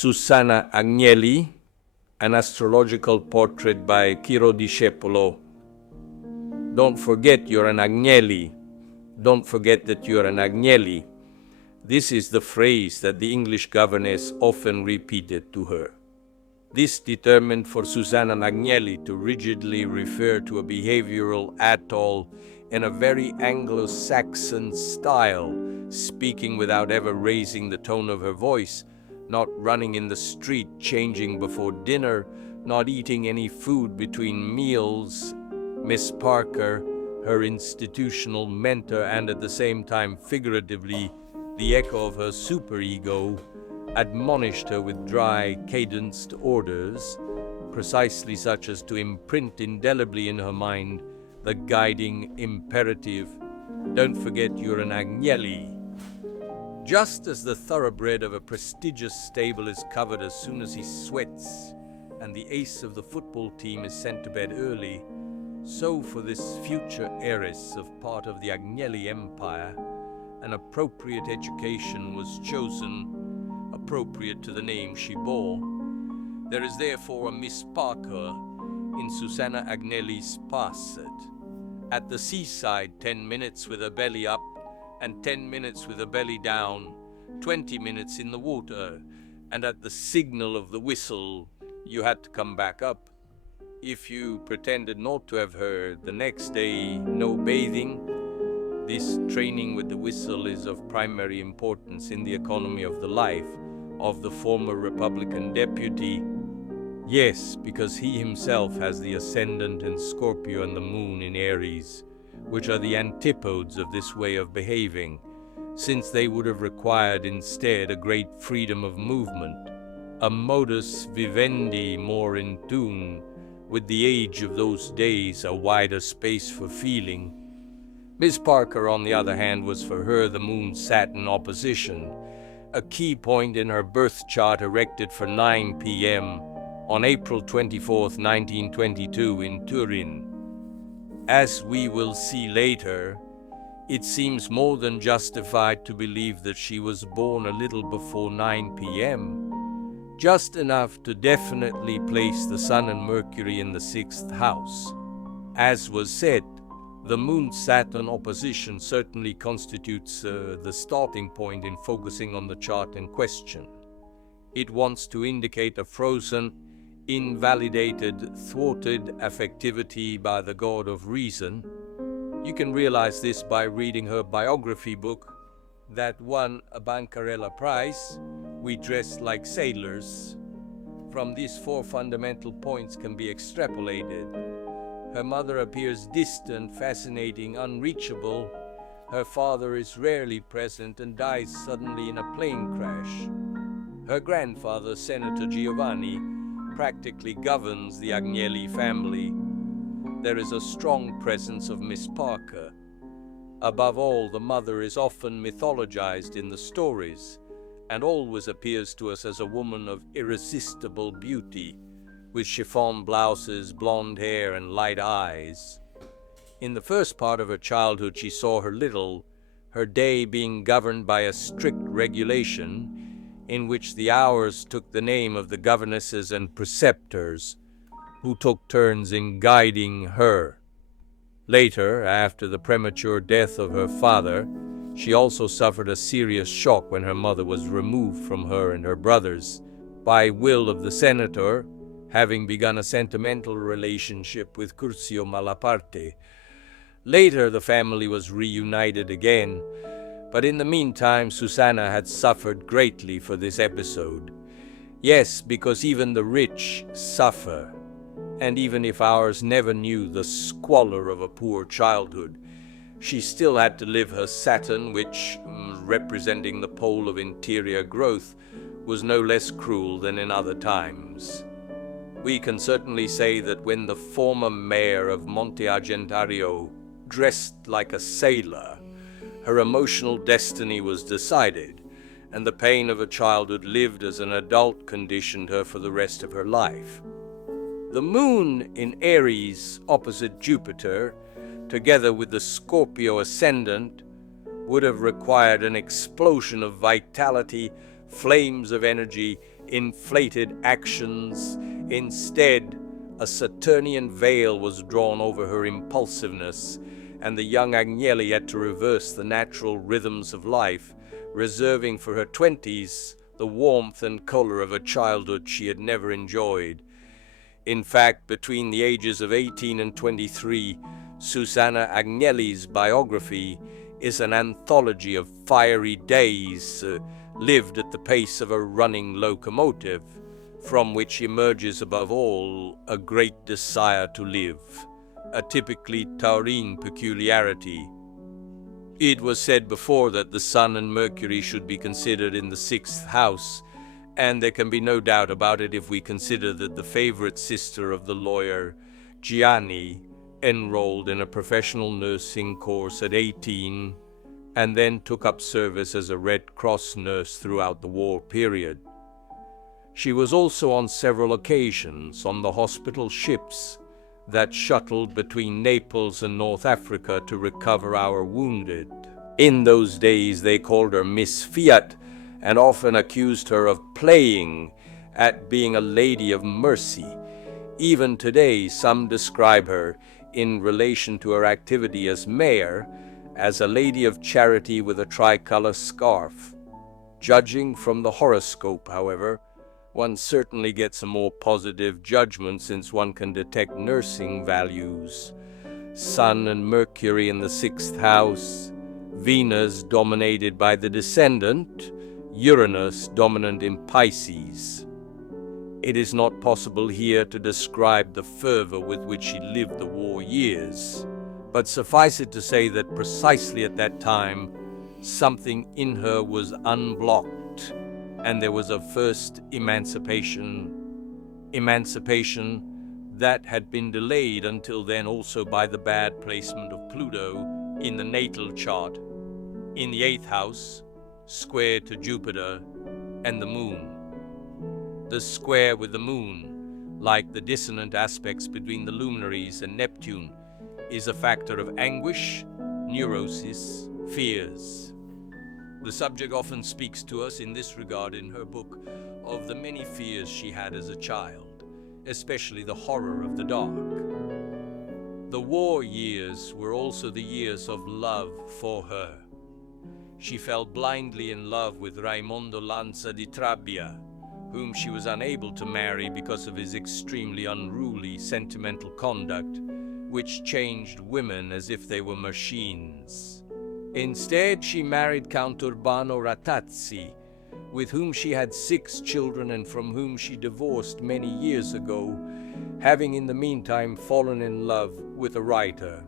Susanna Agnelli, an astrological portrait by Ciro Discepolo. Don't forget you're an Agnelli. Don't forget that you're an Agnelli. This is the phrase that the English governess often repeated to her. This determined for Susanna Agnelli to rigidly refer to a behavioral atoll in a very Anglo-Saxon style, speaking without ever raising the tone of her voice, not running in the street, changing before dinner, not eating any food between meals. Miss Parker, her institutional mentor and at the same time figuratively the echo of her superego, admonished her with dry, cadenced orders, precisely such as to imprint indelibly in her mind the guiding imperative, "Don't forget you're an Agnelli." Just as the thoroughbred of a prestigious stable is covered as soon as he sweats, and the ace of the football team is sent to bed early, so for this future heiress of part of the Agnelli empire, an appropriate education was chosen, appropriate to the name she bore. There is therefore a Miss Parker in Susanna Agnelli's Passet. At the seaside, 10 minutes with her belly up, and 10 minutes with her belly down, 20 minutes in the water, and at the signal of the whistle, you had to come back up. If you pretended not to have heard, the next day, no bathing. This training with the whistle is of primary importance in the economy of the life of the former Republican deputy. Yes, because he himself has the ascendant in Scorpio and the moon in Aries, which are the antipodes of this way of behaving, since they would have required instead a great freedom of movement, a modus vivendi more in tune with the age of those days, a wider space for feeling. Miss Parker, on the other hand, was for her the moon sat in opposition, a key point in her birth chart erected for 9 p.m. on April 24, 1922 in Turin. As we will see later, it seems more than justified to believe that she was born a little before 9 p.m., just enough to definitely place the Sun and Mercury in the 6th house. As was said, the Moon-Saturn opposition certainly constitutes the starting point in focusing on the chart in question. It wants to indicate a frozen, invalidated, thwarted affectivity by the god of reason. You can realize this by reading her biography book, that won a Bancarella Prize, We Dress Like Sailors. From these 4 fundamental points can be extrapolated. Her mother appears distant, fascinating, unreachable. Her father is rarely present and dies suddenly in a plane crash. Her grandfather, Senator Giovanni, practically governs the Agnelli family. There is a strong presence of Miss Parker. Above all, the mother is often mythologized in the stories, and always appears to us as a woman of irresistible beauty, with chiffon blouses, blonde hair, and light eyes. In the first part of her childhood she saw her little, her day being governed by a strict regulation, in which the hours took the name of the governesses and preceptors, who took turns in guiding her. Later, after the premature death of her father, she also suffered a serious shock when her mother was removed from her and her brothers, by will of the senator, having begun a sentimental relationship with Curzio Malaparte. Later, the family was reunited again, but in the meantime, Susanna had suffered greatly for this episode. Yes, because even the rich suffer, and even if ours never knew the squalor of a poor childhood, she still had to live her Saturn, which, representing the pole of interior growth, was no less cruel than in other times. We can certainly say that when the former mayor of Monte Argentario dressed like a sailor, her emotional destiny was decided, and the pain of her childhood lived as an adult conditioned her for the rest of her life. The moon in Aries opposite Jupiter, together with the Scorpio ascendant, would have required an explosion of vitality, flames of energy, inflated actions. Instead, a Saturnian veil was drawn over her impulsiveness, and the young Agnelli had to reverse the natural rhythms of life, reserving for her 20s the warmth and color of a childhood she had never enjoyed. In fact, between the ages of 18 and 23, Susanna Agnelli's biography is an anthology of fiery days lived at the pace of a running locomotive, from which emerges above all a great desire to live, a typically taurine peculiarity. It was said before that the Sun and Mercury should be considered in the 6th house, and there can be no doubt about it if we consider that the favorite sister of the lawyer, Gianni, enrolled in a professional nursing course at 18 and then took up service as a Red Cross nurse throughout the war period. She was also on several occasions on the hospital ships that shuttled between Naples and North Africa to recover our wounded. In those days they called her Miss Fiat and often accused her of playing at being a lady of mercy. Even today, some describe her, in relation to her activity as mayor, as a lady of charity with a tricolor scarf. Judging from the horoscope, however, one certainly gets a more positive judgment since one can detect nursing values. Sun and Mercury in the 6th house, Venus dominated by the descendant, Uranus dominant in Pisces. It is not possible here to describe the fervor with which she lived the war years, but suffice it to say that precisely at that time, something in her was unblocked, and there was a first emancipation that had been delayed until then also by the bad placement of Pluto in the natal chart, in the 8th house, square to Jupiter and the moon. The square with the moon, like the dissonant aspects between the luminaries and Neptune, is a factor of anguish, neurosis, fears. The subject often speaks to us in this regard in her book of the many fears she had as a child, especially the horror of the dark. The war years were also the years of love for her. She fell blindly in love with Raimondo Lanza di Trabbia, whom she was unable to marry because of his extremely unruly sentimental conduct, which changed women as if they were machines. Instead, she married Count Urbano Ratazzi, with whom she had 6 children and from whom she divorced many years ago, having in the meantime fallen in love with a writer.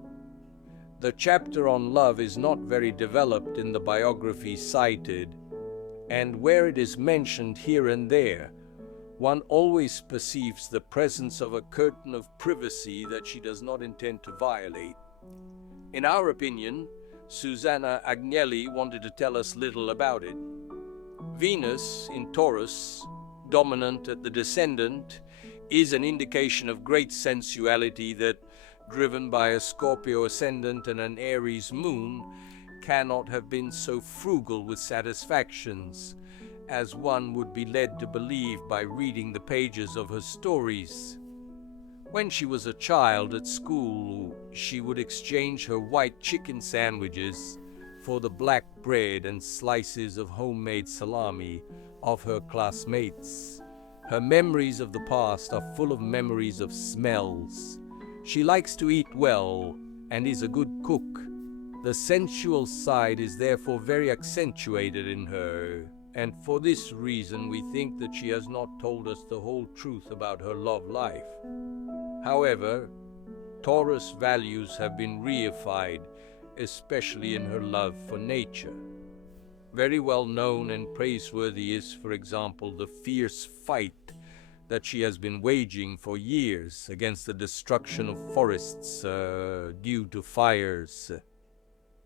The chapter on love is not very developed in the biography cited, and where it is mentioned here and there, one always perceives the presence of a curtain of privacy that she does not intend to violate. In our opinion, Susanna Agnelli wanted to tell us little about it. Venus in Taurus, dominant at the descendant, is an indication of great sensuality that, driven by a Scorpio ascendant and an Aries moon, cannot have been so frugal with satisfactions as one would be led to believe by reading the pages of her stories. When she was a child at school, she would exchange her white chicken sandwiches for the black bread and slices of homemade salami of her classmates. Her memories of the past are full of memories of smells. She likes to eat well and is a good cook. The sensual side is therefore very accentuated in her, and for this reason we think that she has not told us the whole truth about her love life. However, Taurus values have been reified, especially in her love for nature. Very well known and praiseworthy is, for example, the fierce fight that she has been waging for years against the destruction of forests due to fires.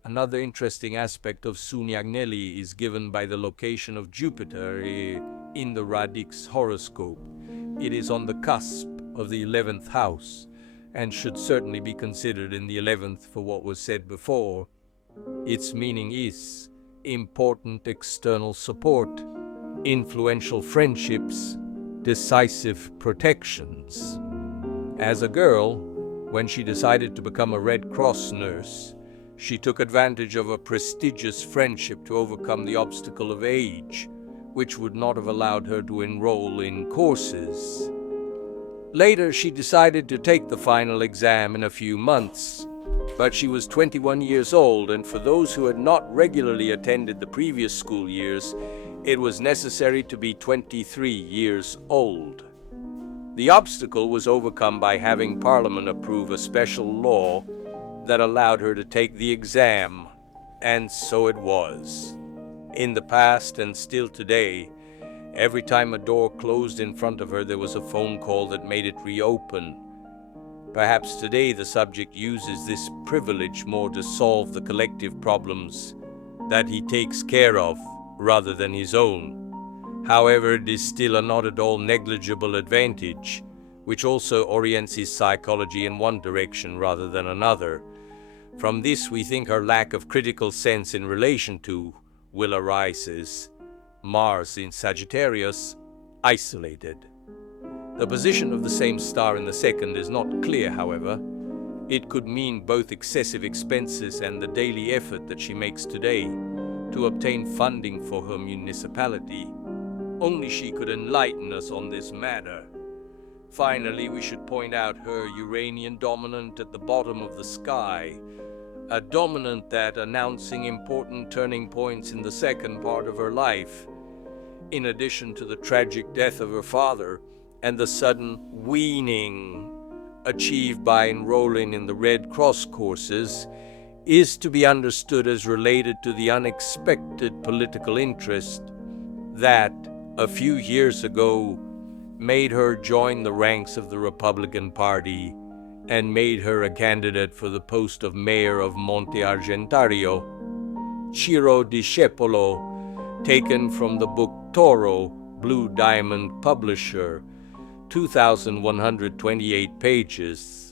Another interesting aspect of Suni Agnelli is given by the location of Jupiter in the Radix horoscope. It is on the cusp of the 11th house, and should certainly be considered in the 11th for what was said before. Its meaning is important external support, influential friendships, decisive protections. As a girl, when she decided to become a Red Cross nurse, she took advantage of a prestigious friendship to overcome the obstacle of age, which would not have allowed her to enroll in courses. Later, she decided to take the final exam in a few months, but she was 21 years old, and for those who had not regularly attended the previous school years, it was necessary to be 23 years old. The obstacle was overcome by having Parliament approve a special law that allowed her to take the exam, and so it was. In the past and still today, every time a door closed in front of her, there was a phone call that made it reopen. Perhaps today the subject uses this privilege more to solve the collective problems that he takes care of rather than his own. However, it is still a not at all negligible advantage, which also orients his psychology in one direction rather than another. From this, we think her lack of critical sense in relation to will arises. Mars in Sagittarius, isolated. The position of the same star in the second is not clear, however. It could mean both excessive expenses and the daily effort that she makes today to obtain funding for her municipality. Only she could enlighten us on this matter. Finally, we should point out her Uranian dominant at the bottom of the sky, a dominant that announcing important turning points in the second part of her life. In addition to the tragic death of her father and the sudden weaning achieved by enrolling in the Red Cross courses, is to be understood as related to the unexpected political interest that, a few years ago, made her join the ranks of the Republican Party and made her a candidate for the post of mayor of Monte Argentario. Ciro Discepolo, taken from the book Toro, Blue Diamond Publisher, 2,128 pages.